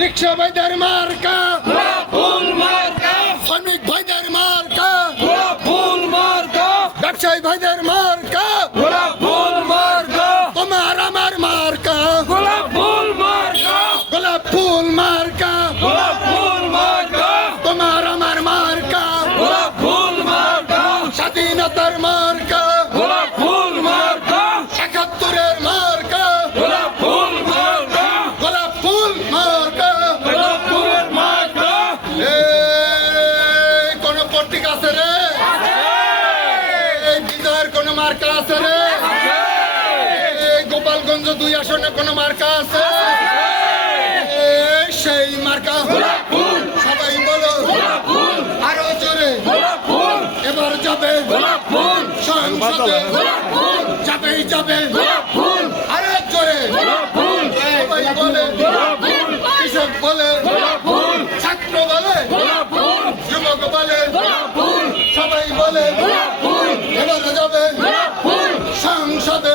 রিক্সা ভাইদের মার্কা গোলাপ ফুল মার্কা, শ্রমিক ভাইদের মার্কা গোলাপ ফুল মার্কা, ব্যবসায়ী ভাইদের মার্কা গোলাপ ফুল মার্কা, তোমার আমার মার্কা গোলাপ ফুল মার্কা, গোলাপ ফুল মার্কা গোলাপ ফুল মার্কা, তোমার আমার মার্কা গোলাপ ফুল মার্কা, স্বাধীনতার মার্কা গোলাপ ফুল মার্কা, ৭১-এর মার্কা গোলাপ ফুল মার্কা, গোলাপ ফুল মার্কা গোলাপ ফুলের মার্কা। কোন পত্রিকা আছে রে এই বিজয়ের কোন মার্কা আছে রে এই গোপালগঞ্জ ২ আসনে কোন মার্কা আছে সেই মার্কা গোলাপ ফুল, সবাই বলো গোলাপ ফুল, আরো জোরে গোলাপ ফুল, এবার যাবে গোলাপ ফুল, সংসদে গোলাপ ফুল, যাবেই যাবে গোলাপ ফুল, আরো জোরে গোলাপ ফুল, সবাই বলে গোলাপ ফুল, কৃষক বলে গোলাপ ফুল, ছাত্র বলে গোলাপ ফুল, যুবক বলে গোলাপ ফুল, সবাই বলে গোলাপ ফুল, এবার যাবে গোলাপ ফুল, সংসদে